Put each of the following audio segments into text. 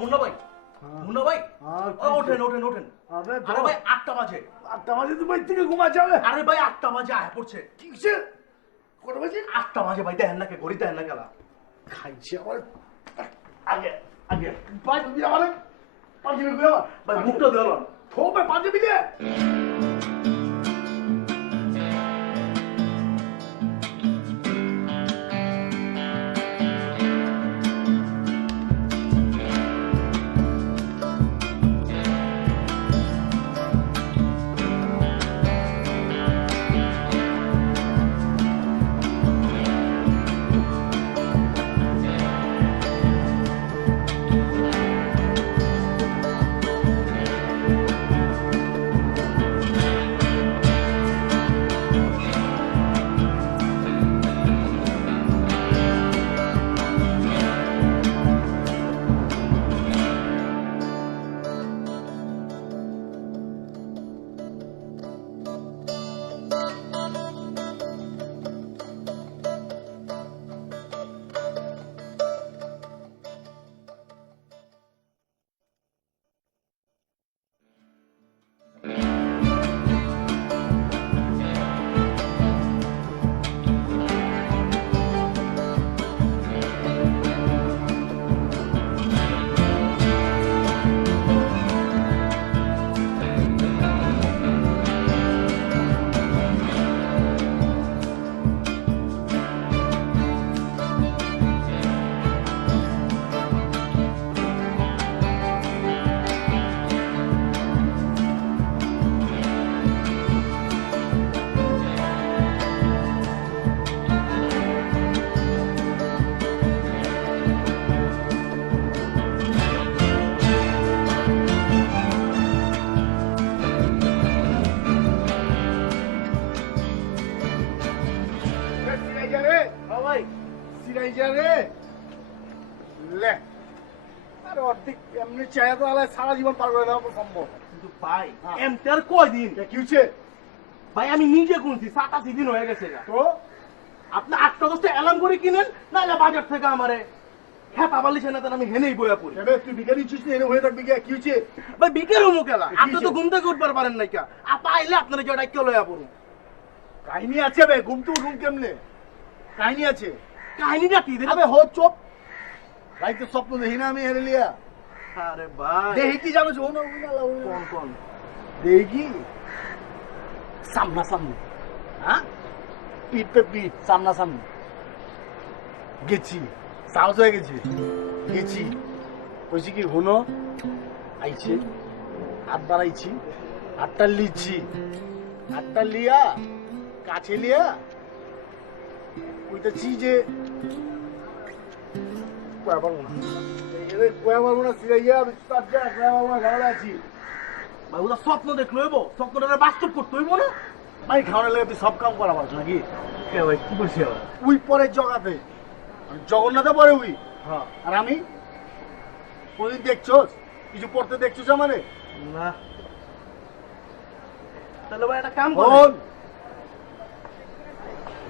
মুন্না ভাই মুন্না ভাই ওঠেন ওঠেন ওঠেন আরে ভাই 8টা বাজে 8টা বাজে তো বাড়ি থেকে ঘুমা যাবে। আরে ভাই 8টা বাজে আয় পড়ছে কি হচ্ছে? কটা বাজে? 8টা বাজে ভাই দেখেন না কে ঘড়ি দেখেন না খেলা খাইছে আমার আগে আগে ভাই তুমি আমারে পাঞ্জাবি গুলো ভাই মুখটা দিল থোপে পাঞ্জাবি দিয়ে ভাই সিরাই যা রে লে আরে অর্ধেক এমনি চায় তো আলাদা সারা জীবন পার করে দেওয়া সম্ভব। কিন্তু ভাই এমটার কয়দিন কি হচ্ছে ভাই আমি নিজে গুনছি 87 দিন হয়ে গেছে তো? আপনি 8টা 10টা অ্যালার্ম করে কিনেন নাহলে বাজার থেকে আমারে খেতা বালিশ এনে দেন আমি হেনেই বইয়া পড়ি তুই বিকারি ছিস এনে হয়ে থাকবি কি হচ্ছে? ভাই বিকেল হমু খেলা আপনি তো ঘুম থেকে উঠবার পারেন নাই কা আপা আইলে আপনারা জড়াই কে লইয়া পড়ুন কাহিনী আছে বে ঘুম তো রুম কেমনে কাহিনী আছে কাহিনীটা কি আবে হো চুপ রাইতে স্বপ্ন দেখি না আমি হেরে লিয়া আরে ভাই দেখি কি জানো শোন না কোন কোন দেখি কি সামনা সামনে হ্যাঁ পিঠ পে পিঠ সামনা সামনে গেছি সাহস হয়ে গেছে গেছি কইছি কি হুনো আইছে হাত বাড়াইছি হাতটা লিচ্ছি হাতটা লিয়া কাছে লিয়া কইতেছি যে কয়া পারবো না কয়া পারবো না সিরাইয়া তার যা কয়া পারবো না ঘরে আছি ভাই ওটা স্বপ্ন দেখলো হইব স্বপ্নটা বাস্তব করতে হইব না ভাই খাওয়ানোর লেগে তুই সব কাম করা পারছ নাকি কে ভাই কি করছি আবার উই পরে জগাতে জগন্নাথে পরে উই হ্যাঁ আর আমি কোনদিন দেখছোস কিছু পড়তে দেখছোস আমারে না তাহলে ভাই একটা কাম বল করুন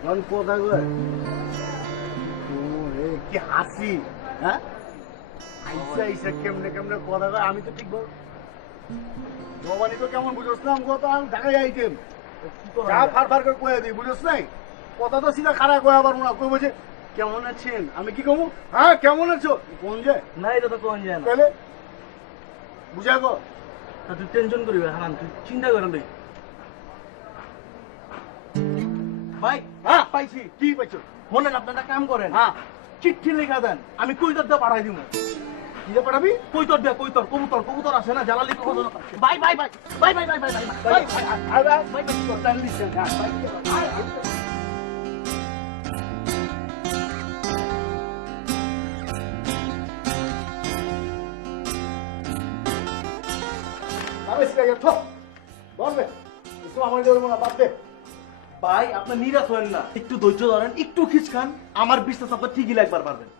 রন কোথা গো কি হাসি হ্যাঁ আইসা আইসা কেমনে কেমনে কথা কয় আমি তো ঠিক বল জবানি তো কেমন বুঝোস না আমি তো আমি ঢাকায় আইটেম যা ফার ফার করে কয়ে দিই বুঝোস নাই কথা তো সিধা খারাপ কয়ে পারবো না কই বলছে কেমন আছেন আমি কি কমু হ্যাঁ কেমন আছো কোন যে না এটা তো কোন যায় না তাহলে বুঝা গো তা তুই টেনশন করিবে হারান তুই চিন্তা করেন ভাই ভাই হ্যাঁ পাইছি কি পাইছো মনেন আপনি একটা কাম করেন হ্যাঁ চিঠি লেখা দেন আমি কৈতর দিয়ে পাঠাই দিব কি যে পাঠাবি কৈতর দিয়ে কৈতর কবুতর কবুতর আছে না জ্বালালি কবুতর bye bye bye bye bye bye bye bye bye ভাই কথা লিখছেন হ্যাঁ ভাই আমি সিরাইয়া থো বলবে কিছু আমার জন্য না বাদ দে ভাই আপনি নিরাশ হবেন না একটু ধৈর্য ধরেন একটু খিচখান আমার বিশ্বাস আপনি ঠিকই লাগবার পারবেন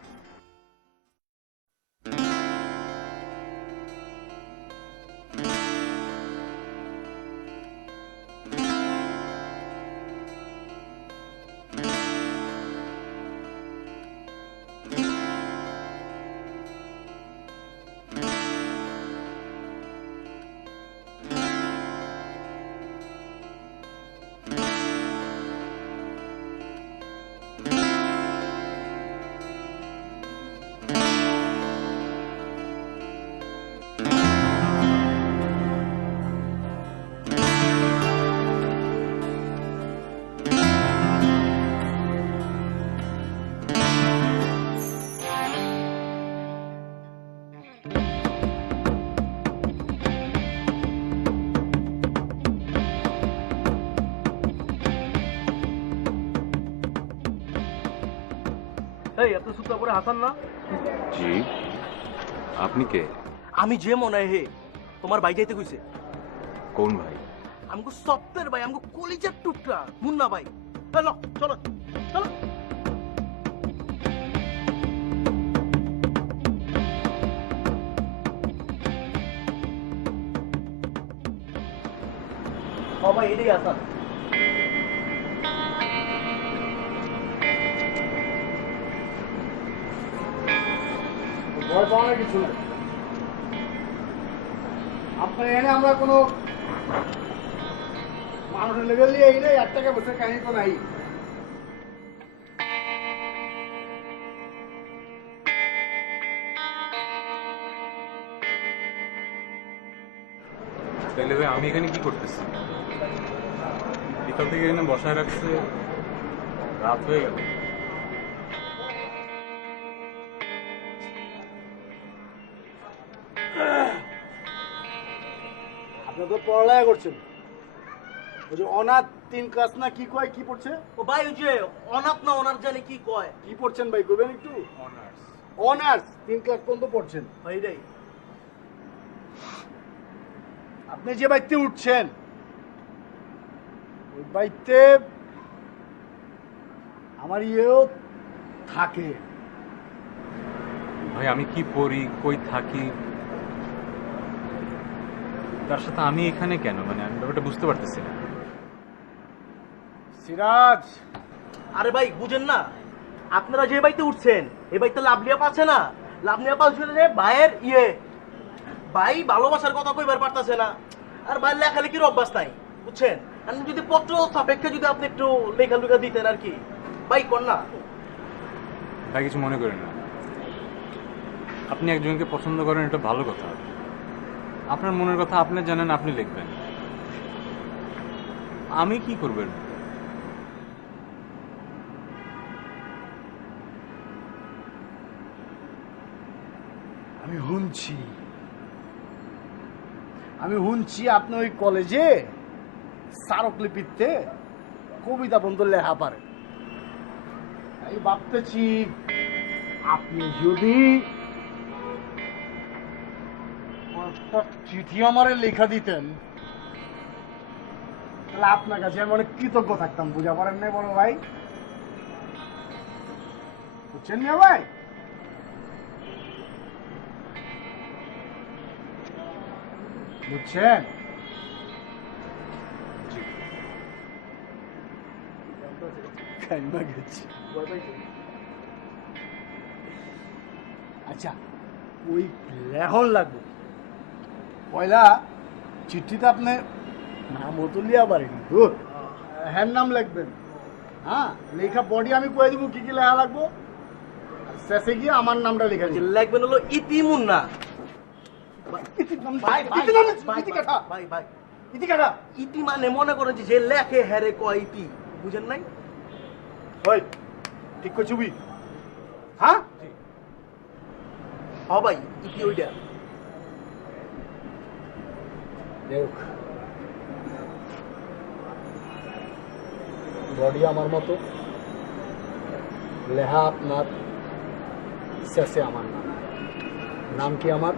এই আপনি সুতা করে হাসান না? জি, আপনি কে? আমি যে মনে হয় হে তোমার ভাই যাইতে কইছে। কোন ভাই? আমগো সপ্তের ভাই, আমগো কলিজার টুকরা মুন্না ভাই। চলো চলো চলো। সবাই এদিকে আসান। ভয় পাওয়ার কিছু নাই। আপনার এনে আমরা কোনো মানুষের লেভেল নিয়ে এই নেই, 1 টাকা বছর কাহিনী তো নাই। তাইলে ভাই আমি এখানে কি করতেছি? বিকাল থেকে এখানে বসায় রাখছে, রাত হয়ে গেল। আপনি তো পড়ালেখা করছেন, ওই যে অনাথ 3 ক্লাস না কি কয়, কি পড়ছে? ও ভাই ওই যে অনাথ না ওনার জানে কি কয়। কি পড়ছেন ভাই, কইবেন একটু? অনার্স। অনার্স 3 ক্লাস পর্যন্ত পড়ছেন। এইটাই আপনি যে বাইতে উঠছেন, ওই বাইতে আমার ইয়েও থাকে। ভাই আমি কি পড়ি, কই থাকি, তার সাথে আমি এখানে কেন? মানে আমি ব্যাপারটা বুঝতে পারতেছি না। সিরাজ, আরে ভাই বুঝেন না, আপনারা যে বাড়িতে উঠছেন এই বাড়িতে লাভলিয়া পাচ্ছে না। লাভলিয়া পাচ্ছে যে ভাইয়ের ভাই ভালোবাসার কথা কইবার পারতাছে না, আর ভাই লেখালেখির অভ্যাস নাই বুঝছেন। আর যদি পত্র সাপেক্ষে যদি আপনি একটু লেখালেখা দিতেন আর কি ভাই কর না। ভাই কিছু মনে করেন না, আপনি একজনকে পছন্দ করেন, এটা ভালো কথা। আপনার মনের কথা আপনি জানেন, আপনি লিখবেন, আমি কি করবেন? আমি শুনছি আপনি ওই কলেজে স্মারকলিপিতে কবিতা বন্ধু লেখা পারেন। আমি ভাবতেছি আপনি যদি একটা চিঠি আমারে লেখা দিতেন, তাহলে আপনার কাছে আমি অনেক কৃতজ্ঞ থাকতাম। বুঝা পারেন না বড় ভাই? বুঝছেন না ভাই? বুঝছেন? আচ্ছা, ওই লেখন লাগবে পয়লা চিঠিতে আপনি নাম তুলিয়া পারেন, হ্যার নাম লিখবেন। হ্যাঁ, লেখা বডি আমি কয়ে দিব কি কি লেখা লাগবো, শেষে গিয়ে আমার নামটা লেখা দিন। লিখবেন হলো ইতি মুন্না। ভাই ভাই ভাই ইতি কাটা ইতি মানে মনে করেন যে লেখে হ্যারে কয় ইতি, বুঝেন নাই? ওই ঠিক করে ছবি। হ্যাঁ হ ভাই ইতি ওইটা। দেখ, বডি আমার মতো, লেহা আপনার, শেষে আমার নাম। নাম কি আমার?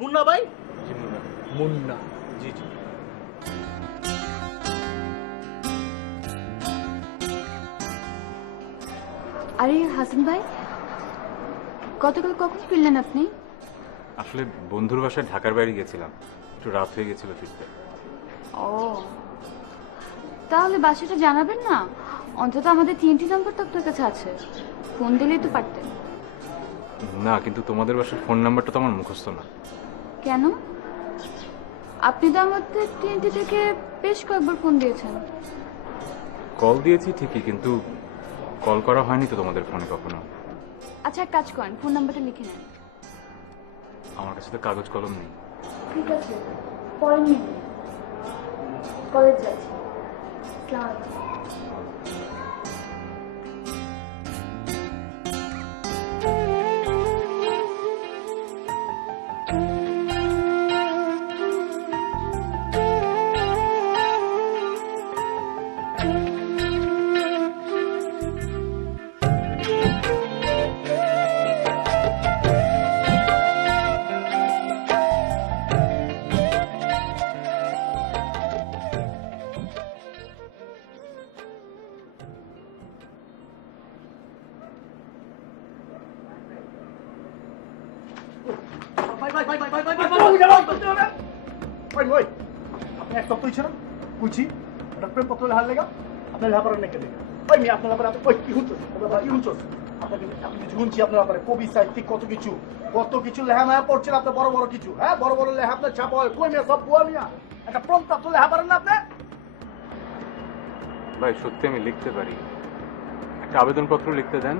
মুন্না ভাই। জি মুন্না। মুন্না। জি জি। আরে হাসান ভাই, গতকাল কখন ফিরলেন আপনি? আসলে বন্ধুর বাসায় ঢাকার বাইরে গেছিলাম, একটু রাত হয়ে গেছিল ফিরতে। ও, তাহলে বাসাটা জানাবেন না? অন্তত আমাদের TNT নম্বর তো আপনার কাছে আছে, ফোন দিলেই তো পারতেন। না, কিন্তু তোমাদের বাসার ফোন নাম্বারটা তো আমার মুখস্থ না। কেন? আপনি তো আমাদের TNT থেকে বেশ কয়েকবার ফোন দিয়েছেন। কল দিয়েছি ঠিকই, কিন্তু কল করা হয়নি তো তোমাদের ফোনে কখনো। আচ্ছা, এক কাজ করেন, ফোন নাম্বারটা লিখে নেন। আমার কাছে তো কাগজ কলম নেই। ঠিক আছে, পরে নিয়ে নিন। কলেজ যাচ্ছি। আসসালামু আলাইকুম। ভাই ভাই ভাই ভাই ভাই ভাই ভাই ওই আপনি এক সপ্তাহ ছিল কুচি ওটা প্রেম পত্র লেখার লেগা আপনার লেখাপড়া নেকে লেগা ওই মেয়ে আপনার ব্যাপারে ওই কি হুঁচো কি হুঁচো আপনাকে আমি কিছু শুনছি আপনার ব্যাপারে কবি সাহিত্যিক কত কিছু লেখা মায়া পড়ছেন আপনার বড় বড় কিছু হ্যাঁ বড় বড় লেখা আপনার ছাপা হয় কই মেয়ে সব বুয়া মিয়া একটা প্রেম পত্র লেখা পারেন না আপনি ভাই সত্যি আমি লিখতে পারি, একটা আবেদনপত্র লিখতে দেন,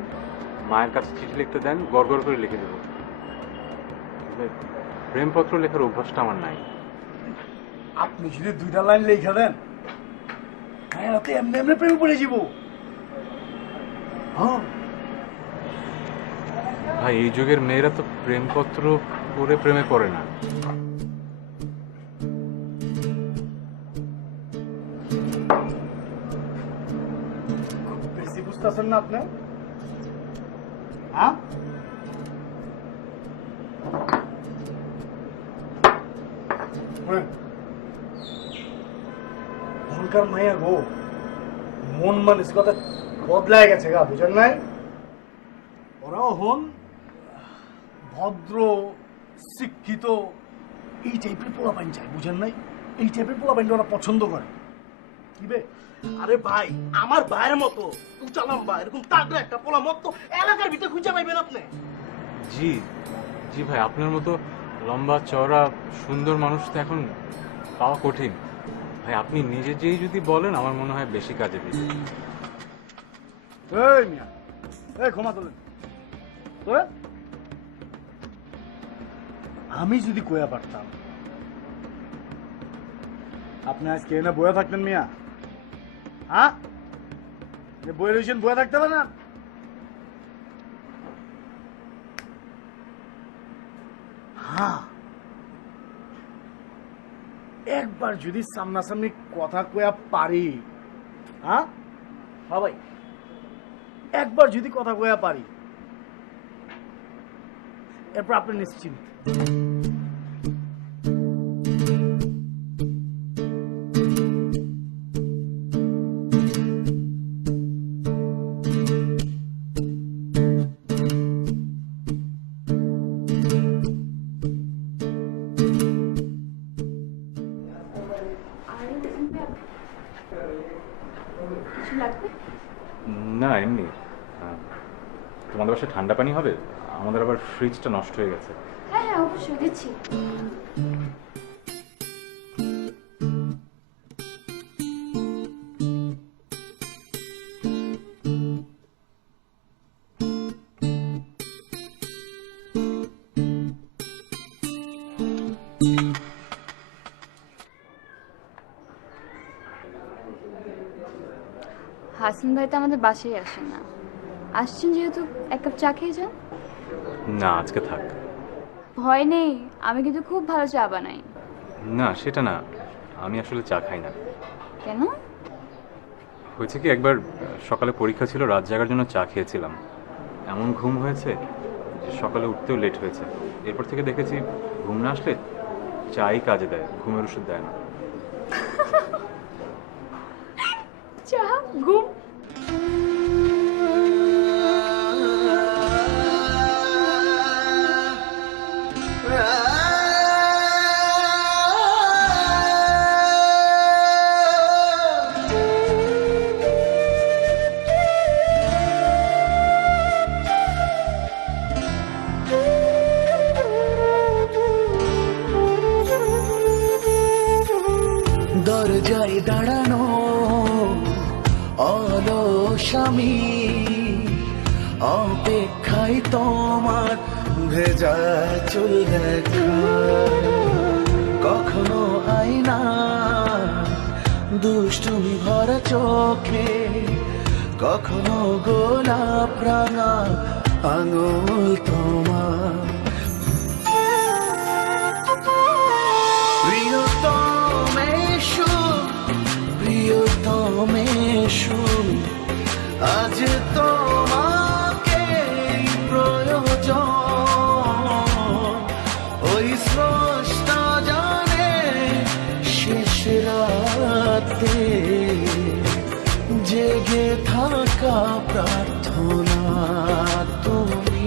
মায়ের কাছে চিঠি লিখতে দেন, গড় গড় করে লিখে দেবো। ভাই, প্রেমপত্র লেখার অভ্যাসটা আমার নাই। আপনি যদি 2টা লাইন লেখা দেন হ্যাঁ রাতে এমনি এমনি প্রেমে পড়ে যাব। হ্যাঁ ভাই এই যুগের মেয়েরা তো প্রেমপত্র পড়ে প্রেমে পড়ে না। বেশি বুঝতেছেন না আপনি হ্যাঁ এখনকার মাইয়া গো মন মানসিকতা বদলায় গেছে গা বুঝেন নাই ওরাও হন ভদ্র শিক্ষিত এই টাইপের পোলাপাইন চাই বুঝেন নাই এই টাইপের পোলাপাইন ওরা পছন্দ করে কি বে আরে ভাই আমার ভাইয়ের মতো উঁচা লম্বা এরকম তাগড়া একটা পোলা মতো এলাকার ভিতরে খুঁজে পাইবেন আপনি। জি জি ভাই, আপনার মতো লম্বা চওড়া সুন্দর মানুষ তো এখন পাওয়া কঠিন। ভাই আপনি নিজে যেই যদি বলেন আমার মনে হয় বেশি কাজে দিবে। এই মিয়া এই ক্ষমা তোলেন তো আমি যদি কয়া পারতাম আপনি আজকে এনে বয়ে থাকতেন মিয়া হ্যাঁ বয়ে রয়েছেন বয়ে থাকতে পারেন না হ্যাঁ একবার যদি সামনাসামনি কথা কয়া পারি হ্যাঁ হ্যাঁ ভাই একবার যদি কথা কয়া পারি এরপর আপনি নিশ্চিন্ত কিছু লাগবে? না এমনি তোমাদের বাসায় ঠান্ডা পানি হবে? আমাদের আবার ফ্রিজটা নষ্ট হয়ে গেছে। হ্যাঁ হ্যাঁ অবশ্যই দিচ্ছি। হাসান ভাই তো আমাদের বাসায় আসে না, আসছেন যেহেতু এক কাপ চা খেয়ে যান। না আজকে থাক। ভয় নেই, আমি কিন্তু খুব ভালো চা বানাই। না সেটা না, আমি আসলে চা খাই না। কেন? হয়েছে কি একবার সকালে পরীক্ষা ছিল, রাত জাগার জন্য চা খেয়েছিলাম, এমন ঘুম হয়েছে যে সকালে উঠতেও লেট হয়েছে। এরপর থেকে দেখেছি ঘুম না আসলে চাই কাজে দেয়, ঘুমের ওষুধ দেয় না। চা ঘুম দরজায় দাঁড়ানো অলস আমি অপেক্ষায় তোমার ভেজা চুল দেখা, কখনো আয়না দুষ্টুমি ভরা চোখে, কখনো গোলাপ রাঙা আঙুল তোমার। প্রিয়তমেশু আজ তোমাকে প্রয়োজন, ওই স্রষ্টা জানে শেষ রাতে জেগে থাকা প্রার্থনা তুমি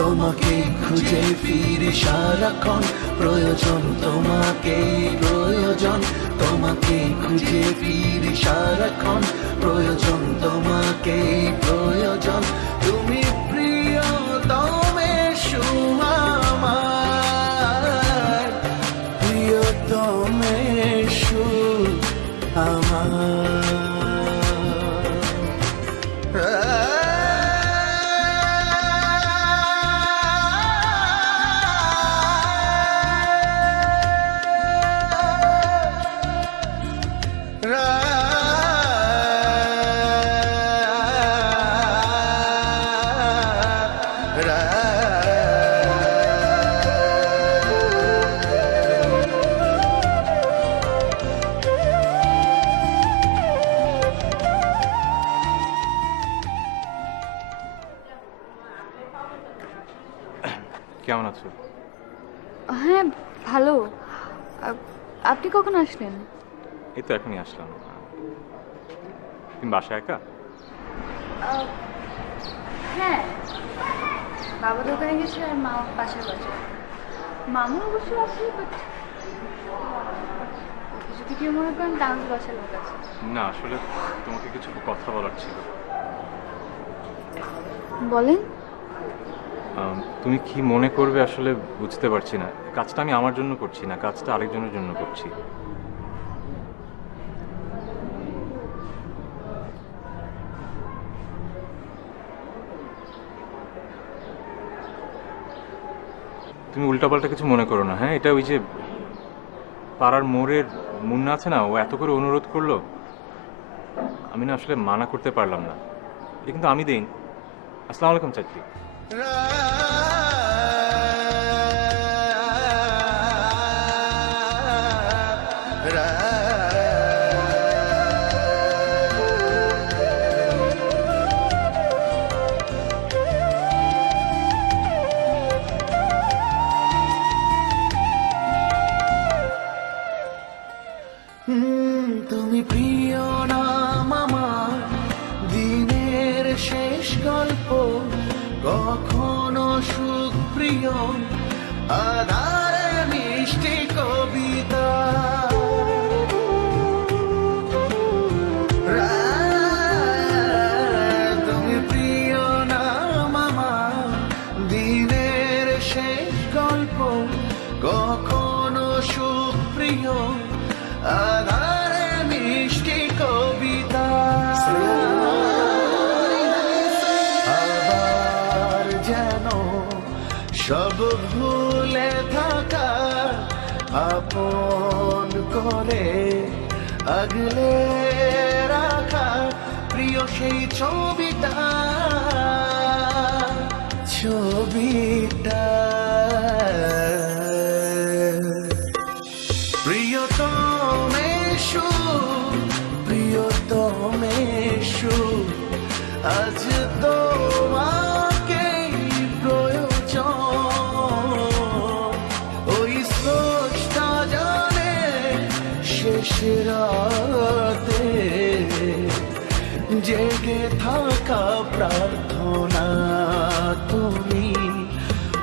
তোমাকে খুঁজে ফিরি সারাক্ষণ প্রয়োজন তোমাকে প্রয়োজন তোমাকে খুঁজে ফিরি সারাক্ষণ প্রয়োজন তোমাকে প্রয়োজন তুমি প্রিয়তমেষু আমার প্রিয়তমেষু আমার কেমন আছো? হ্যাঁ ভালো। আপনি কখন আসলেন? এই তো এখনই আসলাম। তুমি বাসায় একা? হ্যাঁ, বাবা দোকানে গেছে আর মা পাশের বাসায়। মামু অবশ্য আছে, বাট যদি কেউ মনে করেন তাহলে বাসার লোক আছে। না, আসলে তোমাকে কিছু কথা বলার ছিল। বলেন। তুমি কি মনে করবে আসলে বুঝতে পারছি না। কাজটা আমি আমার জন্য করছি না, কাজটা আরেকজনের জন্য করছি। তুমি উল্টাপাল্টা কিছু মনে করো না, হ্যাঁ? এটা ওই যে পাড়ার মোড়ের মুন্না আছে না, ও এত করে অনুরোধ করলো, আমি না আসলে মানা করতে পারলাম না। এটা কিন্তু আমি দিই। আসসালামু আলাইকুম চাচি। তুমি প্রিয় নাম আমার দিনের শেষ গল্প কখনো সুখ প্রিয় আধারে মিষ্টি কবিতা তুমি প্রিয় নাম আমার দিনের শেষ গল্প কখনো সুখ প্রিয় আধারে মিষ্টি কবিতা আবার যেন সব ভুলে থাকা আপন করে আগলে রাখা প্রিয় সেই ছবিটা প্রিয়তমেষু প্রিয়তমেষু আজ তোমাকে প্রয়োজন ওই স্রষ্টা জানে শেষ রাতে জেগে থাকা প্রার্থনা তুমি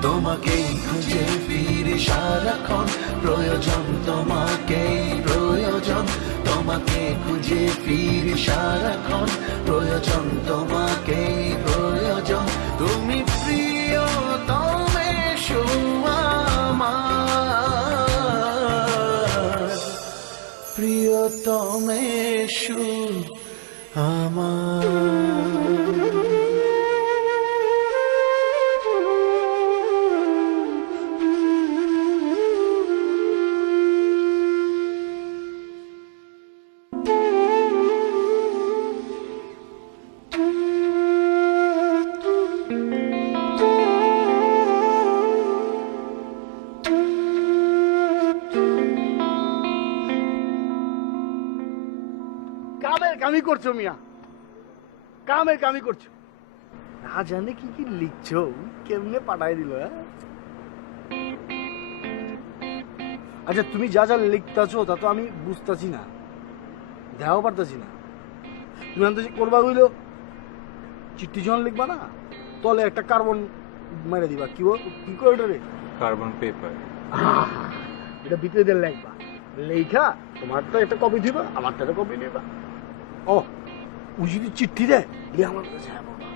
তোমাকেই খুঁজে ফিরি সারাক্ষণ প্রয়োজন তোমাকেই প্রয়োজন তোমাকে খুঁজে ফিরি সারাক্ষণ প্রয়োজন তোমাকেই প্রয়োজন তুমি প্রিয়তমেষু আমার প্রিয়তমেষু আমার কামের কামি করছো মিয়া, কামের কামি করছো। না জানে কি কি লিখছো, কেমনে পাঠাই দিল। আচ্ছা তুমি যা যা লিখতেছো তা তো আমি বুঝতেছি না, দেখাও পারতেছি না। তুমি আনতে করবা হইলো চিঠি যখন লিখবা না, তলে একটা কার্বন মেরে দিবা কি কি করে এটা রে কার্বন পেপার। এটা ভিতরে দিয়ে লেখবা, লেখা তোমারটা একটা কপি দিবা, আমারটা একটা কপি নিবা। ও ও যদি চিঠি দেয় দিয়ে আমার কাছে ছায়া পড়বা,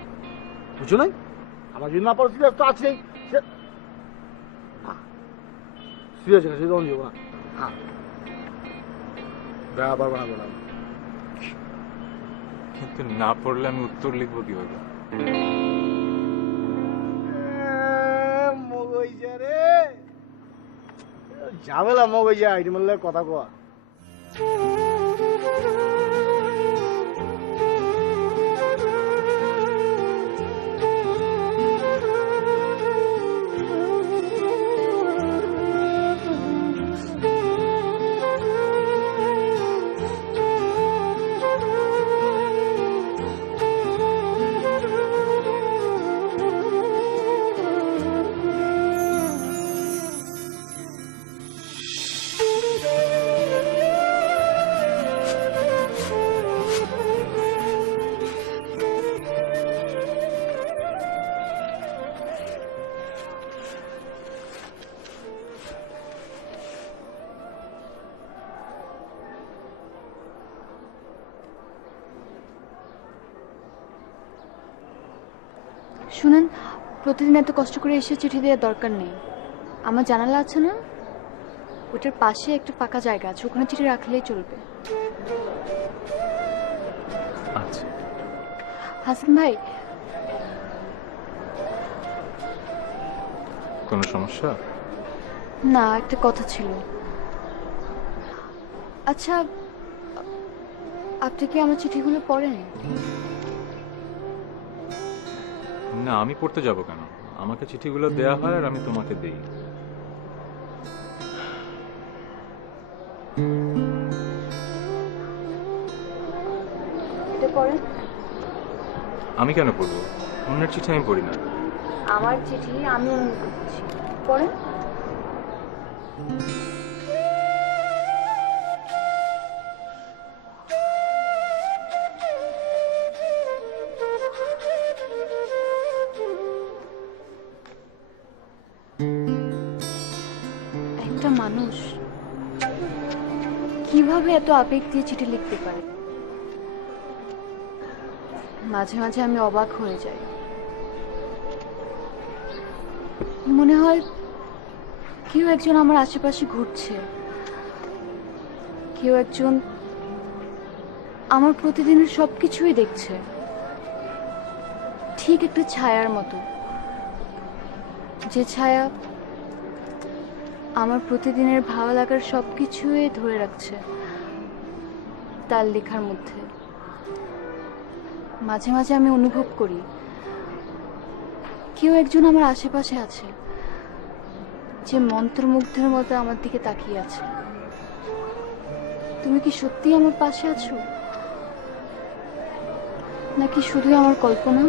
বুঝছো নাই? আমার যদি না পড়ছি তো আছেই, সিরিয়াস আছে তখন যাবো না। হ্যাঁ বেড়া পারবো না বেড়া। কিন্তু না পড়লে আমি উত্তর লিখবো কিভাবে? মগইজা রে, ঝামেলা মগইজা আইডি মারলে কথা কয়া। শুনেন, প্রতিদিন এত কষ্ট করে এসে চিঠি দেওয়ার দরকার নেই। আমার জানালা আছে না, ওটার পাশে একটা ফাঁকা জায়গা আছে, ওখানে চিঠি রাখলেই চলবে। আচ্ছা। হাসান ভাই, কোনো সমস্যা? না, একটা কথা ছিল। আচ্ছা, আপনি কি আমার চিঠিগুলো পড়েন? না, আমি পড়তে যাব কেন? আমাকে চিঠিগুলো দেয়া হয় আর আমি তোমাকে দেই। এটা পড়েন। আমি কেন পড়বো? অন্যের চিঠি আমি পড়ি না। আমার চিঠি আমি অন্য করছি, পড়েন। একটা মানুষ কিভাবে এত আবেগ দিয়ে চিঠি লিখতে পারে? মাঝে মাঝে আমি অবাক হয়ে যাই। মনে হয় কেউ একজন আমার আশেপাশে ঘুরছে, কেউ একজন আমার প্রতিদিনের সবকিছুই দেখছে, ঠিক একটা ছায়ার মতো, যে ছায়া আমার প্রতিদিনের ভালো লাগার সবকিছুই ধরে রাখছে তার লেখার মধ্যে। মাঝে মাঝে আমি অনুভব করি কেউ একজন আমার আশেপাশে আছে, যে মন্ত্রমুগ্ধের মতো আমার দিকে তাকিয়ে আছে। তুমি কি সত্যি আমার পাশে আছো, নাকি শুধুই আমার কল্পনা?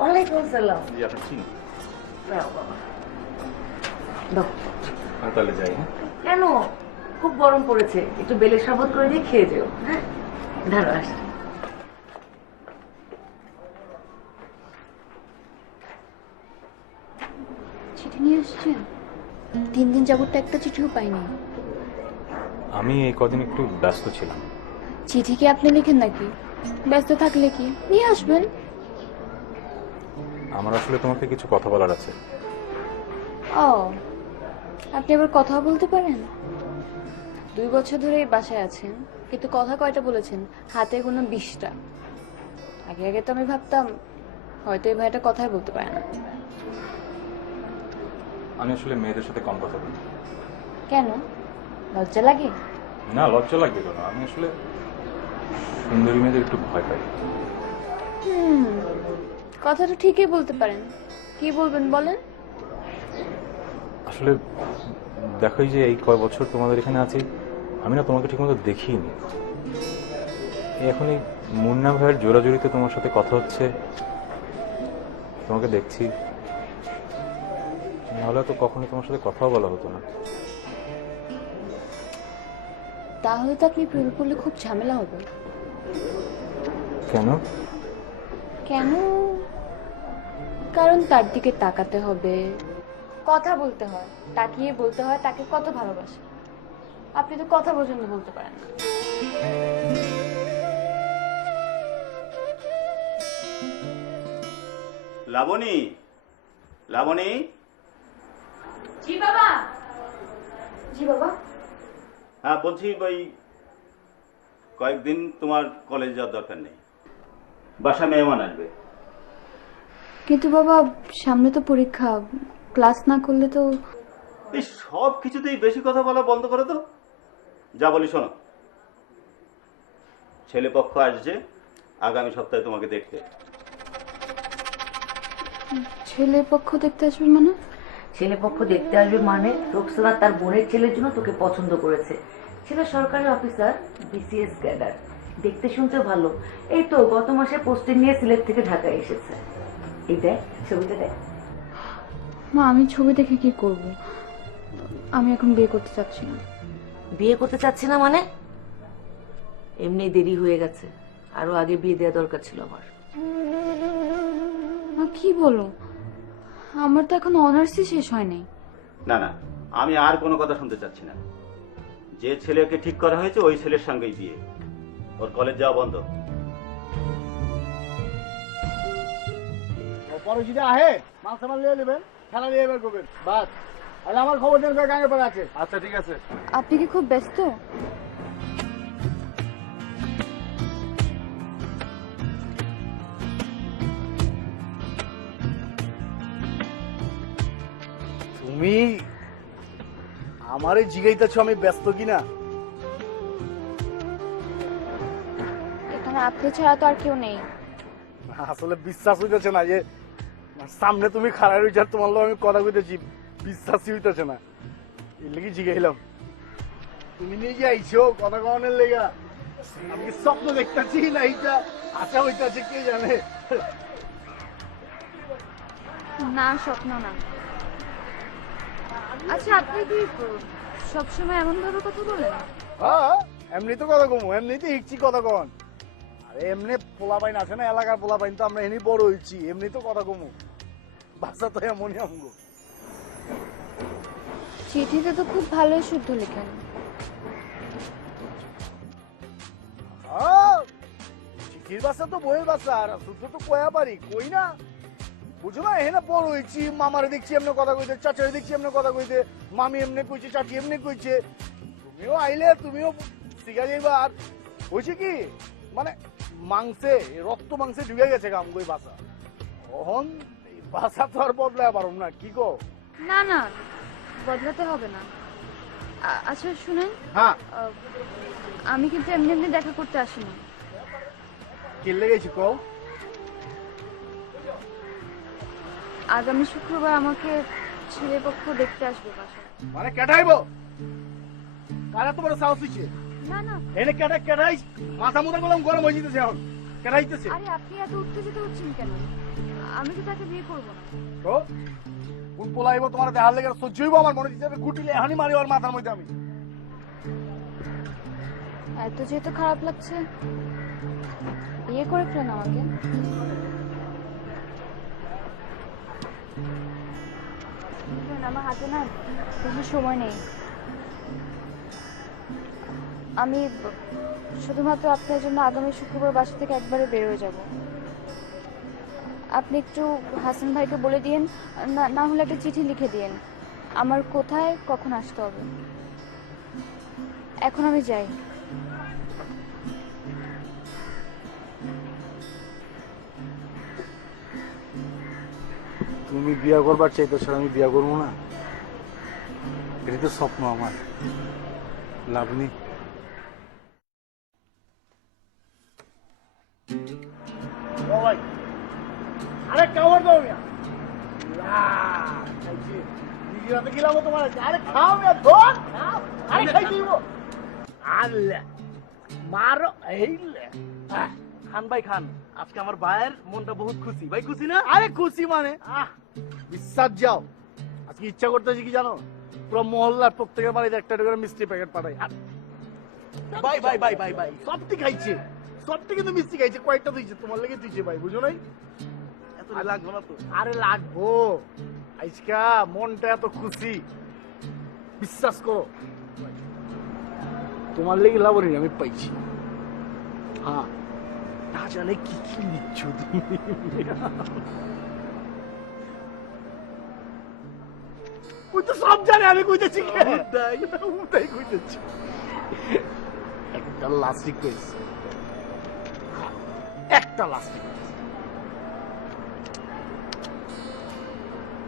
ওয়ালাইকুম আসসালাম। জি, আপনি চিনি? নাও বাবা, দাও। আমি তাহলে যাই। হ্যাঁ, কেন? খুব গরম পড়েছে, একটু বেলের শরবত করে দিয়ে খেয়ে যেও। হ্যাঁ, ধরো আসি। চিঠি নিয়ে এসছেন? 3 দিন যাবত একটা চিঠিও পাইনি। আমি এই কদিন একটু ব্যস্ত ছিলাম। চিঠি কি আপনি লিখেন নাকি? ব্যস্ত থাকলে কি নিয়ে আসবেন? আমার আসলে তোমাকে কিছু কথা বলার আছে। ও, আপনি আবার কথা বলতে পারেন? 2 বছর ধরে এই বাসায় আছেন, কিন্তু কথা কয়টা বলেছেন? হাতে কোনো 20টা। আগে আগে তো আমি ভাবতাম হয়তো এই ভাইটা কথাই বলতে পারে না। আমি আসলে মেয়েদের সাথে কম কথা বলি। কেন, লজ্জা লাগে? না, লজ্জা লাগবে কেন? আমি আসলে সুন্দরী মেয়েদের একটু ভয় পাই। কথাটা ঠিকই বলতে পারেন। কি বলবেন বলেন? আসলে দেখোই যে এই কয় বছর তোমাদের এখানে আছি, আমি না তোমাকে ঠিকমতো দেখিনি। এখন এই মুন্না ভাইয়ের জোরাজোরিতে তোমার সাথে কথা হচ্ছে, তোমাকে দেখছি, নাহলে তো কখনোই তোমার সাথে কথাও বলা হতো না। তাহলে তো আপনি প্রেমে পড়লে খুব ঝামেলা হবে। কেন? কেন? কারণ তার দিকে তাকাতে হবে, কথা বলতে হয়, তাকিয়ে বলতে হয় তাকে কত ভালোবাসে। আপনি তো কথা পর্যন্ত বলতে পারেন না। লাবণী, লাবণী, জি বাবা। জি বাবা। হ্যাঁ বলছি ওই কয়েকদিন তোমার কলেজ যাওয়ার দরকার নেই, বাসা মেহমান আসবে। কিন্তু বাবা, সামনে তো পরীক্ষা, ক্লাস না করলে তো। এই সব কিছুতেই বেশি কথা বলা বন্ধ করে তো। যা বলি শোনো, ছেলে পক্ষ আসছে আগামী সপ্তাহে তোমাকে দেখতে। ছেলে পক্ষ দেখতে আসবে মানে? ছেলে পক্ষ দেখতে আসবে মানে রোকসানা তার বোনের ছেলের জন্য তোকে পছন্দ করেছে। ছেলে সরকারি অফিসার, বিসিএস ক্যাডার, দেখতে শুনতে ভালো। এই তো গত মাসে পোস্টিং নিয়ে সিলেট থেকে ঢাকায় এসেছে। এই দেখ ছবিটা দেখ। মা, আমি ছবি দেখে কি করব? আমি এখন বিয়ে করতে চাচ্ছি না। বিয়ে করতে চাচ্ছি না মানে? এমনি দেরি হয়ে গেছে, আরো আগে বিয়ে দেওয়া দরকার ছিল আমার। মা কি বলো? আমার তো এখন অনার্সই শেষ হয়নি। না না, আমি আর কোনো কথা শুনতে চাচ্ছি না। যে ছেলেকে ঠিক করা হয়েছে ওই ছেলের সঙ্গেই বিয়ে। ওর কলেজ যাওয়া বন্ধ। পরে যদি আহে মাল সামাল নিয়ে নেবেন, খেলা নিয়ে এবার করবেন বাস। তাহলে আমার খবর দেন গাঙে পড়ে আছে। আচ্ছা ঠিক আছে। আপনি কি খুব ব্যস্ত? তুমি আমারে জিগাইতেছো আমি ব্যস্ত কিনা? এখানে আপনি ছাড়া তো আর কেউ নেই। আসলে বিশ্বাস হইতেছে না যে সামনে তুমি খাড়া রয়েছে, তোমার লোক আমি কথা কইতেছি, বিশ্বাসই হইতেছে না। এর লেগে জিগাইলাম। তুমি নিয়ে যে আইছো কথা কনের লেগা, আমি কি স্বপ্ন দেখতেছি না এইটা আশা হইতেছে কে জানে। না, স্বপ্ন না। আচ্ছা, আপনি কি সবসময় এমন ভাবে কথা বলেন? হ্যাঁ, এমনি তো কথা কমু, এমনিতে ইচ্ছি কথা কন। আরে এমনি পোলাপাইন আছে না, এলাকার পোলাপাইন তো আমরা এমনি বড় হইছি, এমনি তো কথা কমু। বাচ্চা তো এমনই আমগো। চিঠিতে তো খুব ভালোই শুদ্ধ লেখেন। চিঠির বাচ্চা তো বইয়ের বাচ্চা, আর শুদ্ধ তো কয়া পারি, কই না বুঝো না। এখানে বড় হয়েছি, মামারে দেখছি এমনি কথা কইতে, চাচারে দেখছি এমনি কথা কইতে, মামি এমনি কইছে, চাচি এমনি কইছে। তুমিও আইলে তুমিও শিখা যাইবা। আর হয়েছে কি মানে মাংসে, রক্ত মাংসে ঢুকে গেছে গাম গই বাসা। তখন বাসা তো আর বদলায় পারম না, কি গো? না না, বদলাতে হবে না। আচ্ছা শুনেন, হ্যাঁ, আমি কিন্তু এমনি এমনি দেখা করতে আসিনি। কেলে গেছি কও? আগামী শুক্রবার আমাকে ছেলে পক্ষ দেখতে আসবে বাসায়। মানে কেটাইবো? কারা তোমার সাহস হইছে? না না, এনে কেটাই মাথা মুথা গরম গরম হয়ে যেতেছে এখন, কেটাইতেছে আরে আপনি এত উত্তেজিত হচ্ছেন কেন? আমি তো তাকে বিয়ে করবো না। তো কোন পোলাইবো তোমার দেখার লেগে সহ্য হইব? আমার মনে হচ্ছে গুটিলে এখনই মারি ওর মাথার মধ্যে আমি। এত যেহেতু খারাপ লাগছে, বিয়ে করে ফেলেন আমাকে। শুনুন, আমার হাতে না বেশি সময় নেই। আমি শুধুমাত্র আপনার জন্য আগামী শুক্রবার বাসা থেকে একবারে বের হয়ে যাব। আপনি একটু হাসান ভাইকে বলে দিন, না হলে একটা চিঠি লিখে দিন আমার কোথায় কখন আসতে হবে। এখন আমি যাই। তুমি বিয়া করবার চাইতেছ, আমি বিয়া করবো না? এটা তো স্বপ্ন আমার, লাভ নেই। আরে কেমন দাও মিয়া? নিজের হাতে গেলাম তোমার। আরে খাও মিয়া, ধর খাও। আরে খাই দিব। আল্লাহ মারো এই খান ভাই খান, আজকে আমার ভাইয়ের মনটা বহুত খুশি। ভাই খুশি না? আরে খুশি মানে বিশ্বাস যাও। আজকে ইচ্ছা করতেছি কি জানো, পুরো মহল্লার প্রত্যেকের বাড়িতে একটা করে মিষ্টি প্যাকেট পাঠাই। আর ভাই ভাই ভাই ভাই ভাই সবটি খাইছে, সবটি কিন্তু মিষ্টি খাইছে। কয়েকটা দিয়েছে, তোমার লেগে দিয়েছে ভাই, বুঝো নাই? এত লাগবে না তো। আরে লাগবো, আজকা মনটা এত খুশি, বিশ্বাস করো। তোমার লেগে লাভরি আমি পাইছি। হ্যাঁ, না জানে কি কি নিচ্ছ তুমি। ওই তো সব জানে, আমি কইতেছি উদাই কইতেছি। একটা লাস্ট রিকোয়েস্ট, একটা লাস্ট রিকোয়েস্ট।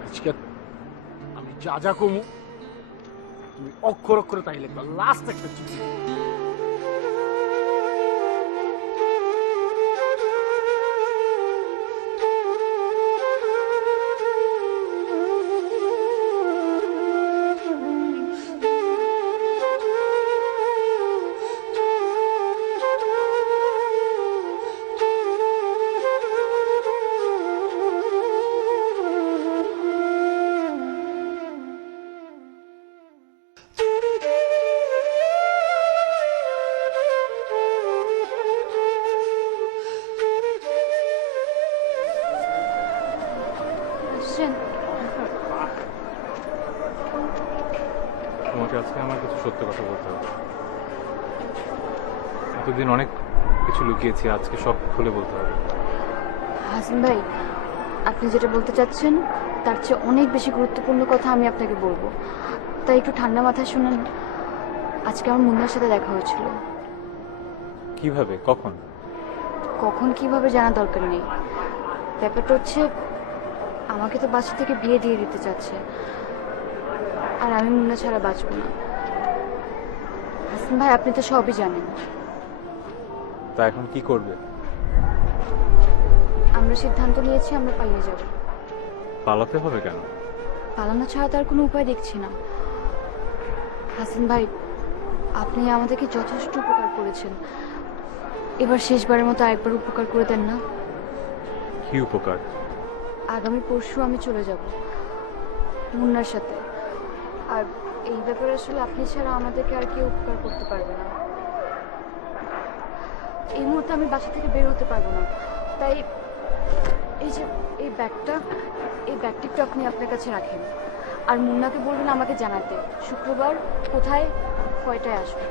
আজকে আমি যা যা কমু তুমি অক্ষর অক্ষরে তাই লিখবা, লাস্ট একটা চিঠি। আসছেন? তোমাকে আজকে আমার কিছু সত্য কথা বলতে হবে। এতদিন অনেক কিছু লুকিয়েছি, আজকে সব খুলে বলতে হবে। হাসিন ভাই, আপনি যেটা বলতে চাচ্ছেন তার চেয়ে অনেক বেশি গুরুত্বপূর্ণ কথা আমি আপনাকে বলবো, তাই একটু ঠান্ডা মাথায় শুনুন। আজকে আমার মুন্নার সাথে দেখা হয়েছিল। কিভাবে, কখন? কখন কিভাবে জানা দরকার নেই, ব্যাপারটা হচ্ছে আমাকে তো বাসা থেকে বিয়ে দিয়ে দিতে চাচ্ছে, আর আমি মুন্না ছাড়া বাঁচবো না। হাসিন ভাই, আপনি তো সবই জানেন। তা এখন কি করবে? আমরা সিদ্ধান্ত নিয়েছি আমরা পালিয়ে যাব। পালাতে হবে কেন? পালানো ছাড়া তার কোনো উপায় দেখছি না। হাসিন ভাই, আপনি আমাদেরকে যথেষ্ট উপকার করেছেন, এবার শেষবারের মতো আরেকবার উপকার করে দেন না। কি উপকার? আগামী পরশু আমি চলে যাব মুন্নার সাথে, আর এই ব্যাপারে আসলে আপনি ছাড়া আমাদেরকে আর কেউ উপকার করতে পারবে না। এই মুহূর্তে আমি বাসা থেকে বের হতে পারবো না, তাই এই যে এই ব্যাগটা একটু আপনি আপনার কাছে রাখেন, আর মুন্নাকে বলবেন আমাকে জানাতে শুক্রবার কোথায় কয়টায় আসবে।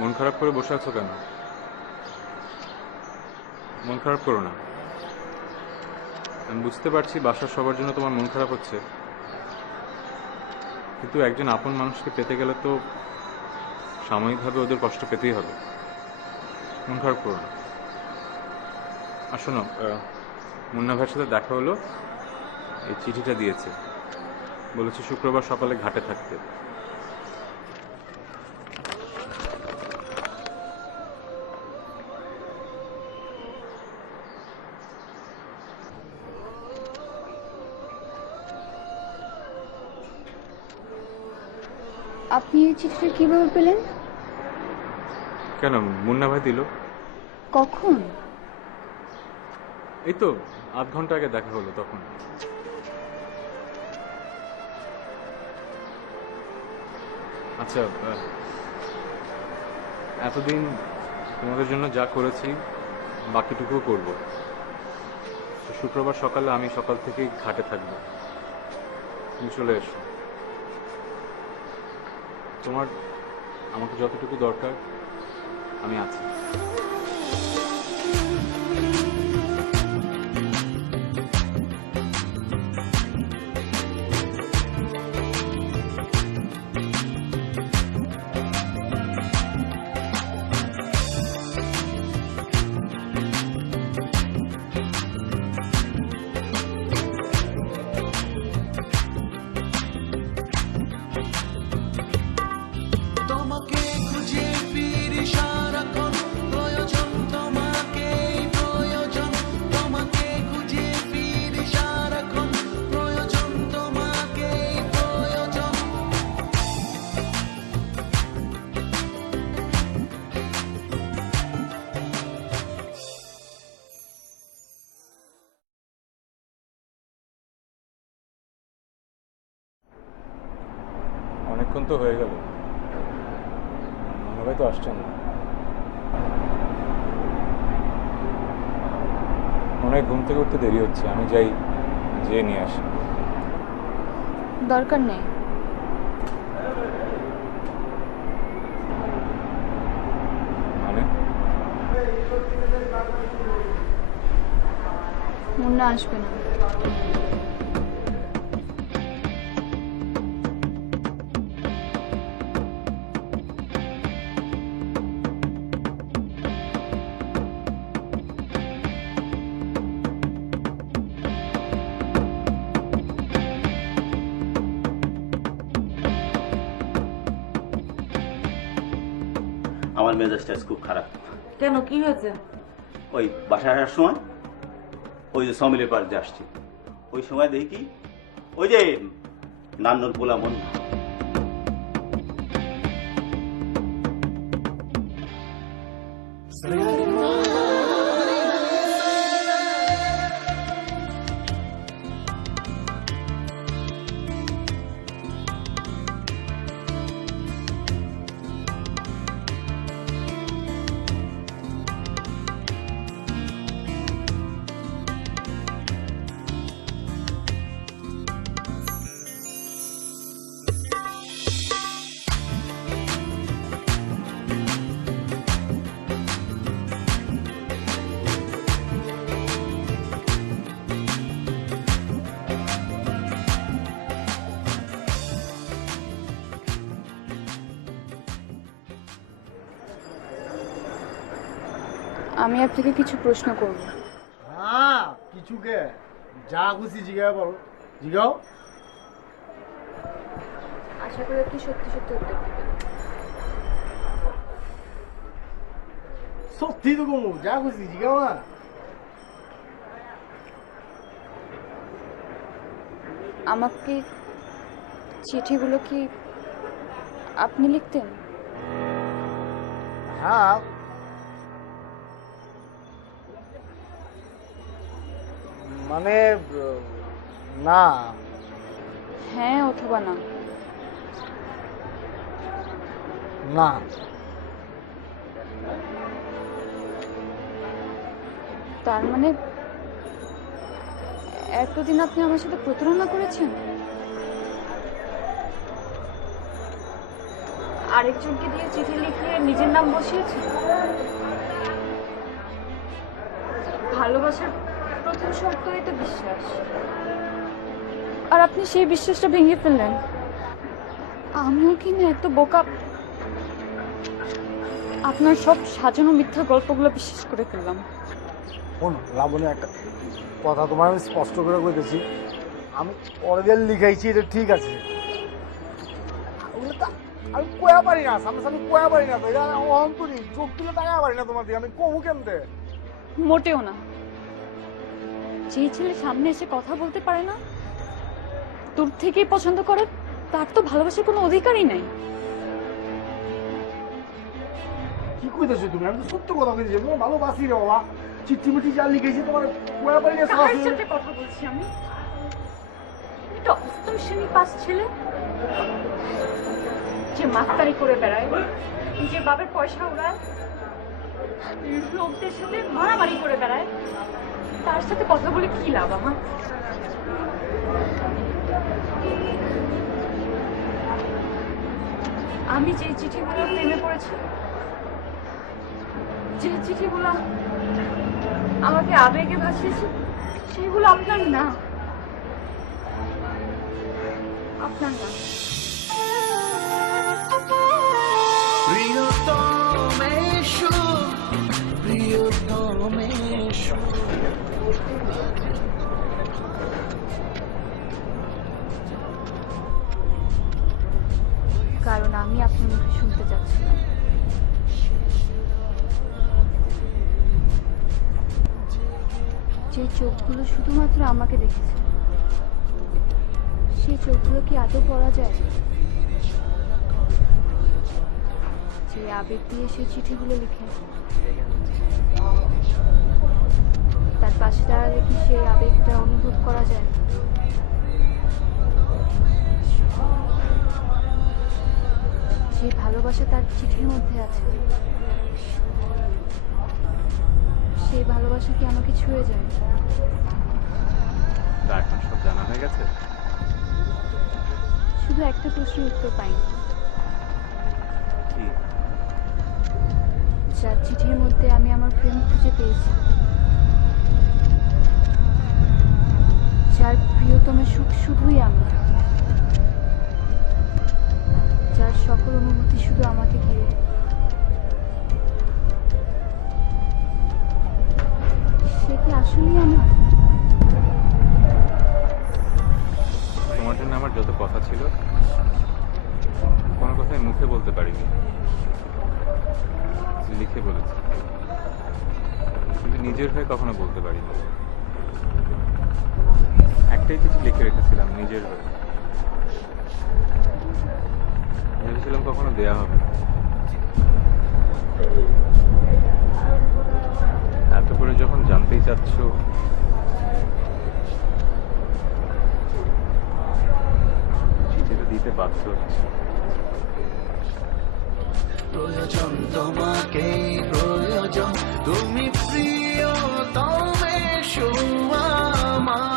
মন খারাপ করে বসে আছো কেন? মন খারাপ করো না। আমি বুঝতে পারছি বাসার সবার জন্য তোমার মন খারাপ হচ্ছে, কিন্তু একজন আপন মানুষকে পেতে গেলে তো সাময়িকভাবে ওদের কষ্ট পেতেই হবে। মন খারাপ করো না। আর শোনো, মুন্না ভাইয়ের সাথে দেখা হলো, এই চিঠিটা দিয়েছে, বলেছে শুক্রবার সকালে ঘাটে থাকতে। আপনি এই চিঠিটা কিভাবে পেলেন? কেন, মুন্না ভাই দিল। কখন? এই তো আধ ঘন্টা আগে দেখা হলো তখন। আচ্ছা, এতদিন তোমাদের জন্য যা করেছি বাকিটুকুও করব। তো শুক্রবার সকালে আমি সকাল থেকেই ঘাটে থাকবো, তুমি চলে এসো। তোমার আমাকে যতটুকু দরকার আমি আছি। তোমাকে খুঁজে ফিরি সারাক্ষণ, প্রয়োজন তোমাকেই প্রয়োজন। তোমাকে খুঁজে ফিরি সারাক্ষণ, প্রয়োজন তোমাকেই প্রয়োজন। অনেকক্ষণ তো হয়ে গেল, মনে তো আসছেন না। মনে হয় ঘুম থেকে উঠতে দেরি হচ্ছে, আমি যাই, যেয়ে নিয়ে আসি। দরকার নেই। মানে মুন্না আসবে না। আমার মেজাজটা আজ খুব খারাপ। কেন, কি হয়েছে? ওই বাসায় আসার সময় ওই যে সমিলের পাড় যে আসছি, ওই সময় দেখি কি ওই যে নান্নর পোলা মন আমি আপনাকে কিছু প্রশ্ন করব। হ্যাঁ, কিছুকে যা খুশি জিজ্ঞাসা করো, জিগাও। আশা করি আপনি সত্যি সত্যি উত্তর দেবেন। সত্যি তো কমু, যা খুশি জিগাও না। আমাকে চিঠিগুলো কি আপনি লিখতেন? হ্যাঁ, মানে না। হ্যাঁ অথবা না? না, তার মানে এতদিন আপনি আমার সাথে প্রতারণা করেছেন, আরেকজনকে দিয়ে চিঠি লিখিয়ে নিজের নাম বসিয়েছেন। ভালোবাসার প্রথম শর্তই তো বিশ্বাস, আর আপনি সেই বিশ্বাসটা ভেঙে ফেললেন। আমিও কি না এত বোকা, আপনার সব সাজানো মিথ্যা গল্পগুলো বিশ্বাস করে ফেললাম। শোনো লাবণী, একটা কথা তোমার আমি স্পষ্ট করে কইতেছি, আমি পরে লিখাইছি এটা ঠিক আছে, ওগুলো তো আমি কোয়া পারি না, সামনে কোয়া পারি না, তো এটা অন্তরি চোখ তুলে টাকা পারি না তোমার দিয়ে, আমি কমু কেমতে? মোটেও না। যে ছেলে সামনে এসে কথা বলতে পারে না, দূর থেকেই পছন্দ করে, তার তো ভালোবাসার কোনো অধিকারই নাই। কি কইতেছো তুমি? আমি তো সত্য কথা কইতেছি, তোমার ভালোবাসি রে বাবা। চিঠি মিঠি যা লিখেছি তোমার কোয়া পাইলে কার সাথে কথা বলছি আমি? এটা অষ্টম শ্রেণী পাস ছেলে যে মাস্তানি করে বেড়ায়, নিজের বাবার পয়সা উড়ায়, লোকদের সাথে মারামারি করে বেড়ায়, তার সাথে কথা বলে কি লাভ আমার? আমি যে চিঠিগুলো প্রেমে পড়েছি, যে চিঠিগুলো আমাকে আবেগে ভাসিয়েছে, সেগুলো আপনার না, আপনার না। প্রিয়তমেষু প্রিয়তমেষু কারণ আমি আপনার মুখে শুনতে চাচ্ছিলাম যে চোখগুলো শুধুমাত্র আমাকে দেখেছে, সেই চোখগুলো কি আদৌ পড়া যায়? যে আবেগ দিয়ে সেই চিঠিগুলো লিখে, তার পাশে দাঁড়ালে কি সেই আবেগটা অনুভব করা যায়? যে ভালোবাসা তার চিঠির মধ্যে আছে, সেই ভালোবাসা কি আমাকে ছুঁয়ে যায়? তা এখন সব জানা হয়ে গেছে? শুধু একটা প্রশ্নের উত্তর পাইনি। কি? যার চিঠির মধ্যে আমি আমার প্রেম খুঁজে পেয়েছি, যার প্রিয়তমের সুখ শুধুই আমি, যার সকল অনুভূতি শুধু আমাকে ঘিরে, সে কি আসলেই আমার? তোমার জন্য আমার যত কথা ছিল, কোনো কথাই মুখে বলতে পারিনি, লিখে বলেছি, কিন্তু নিজের হয়ে কখনো বলতে পারিনি। একটাই চিঠি লিখে রেখেছিলাম নিজের হয়ে, ভেবেছিলাম কখনো দেয়া হবে না। এত করে যখন জানতেই চাচ্ছ, চিঠিটা দিতে বাধ্য হচ্ছে। প্রয়োজন তোমাকে প্রয়োজন, তুমি প্রিয়তমেষু আমার,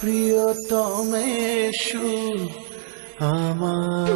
প্রিয়তমেষু আমার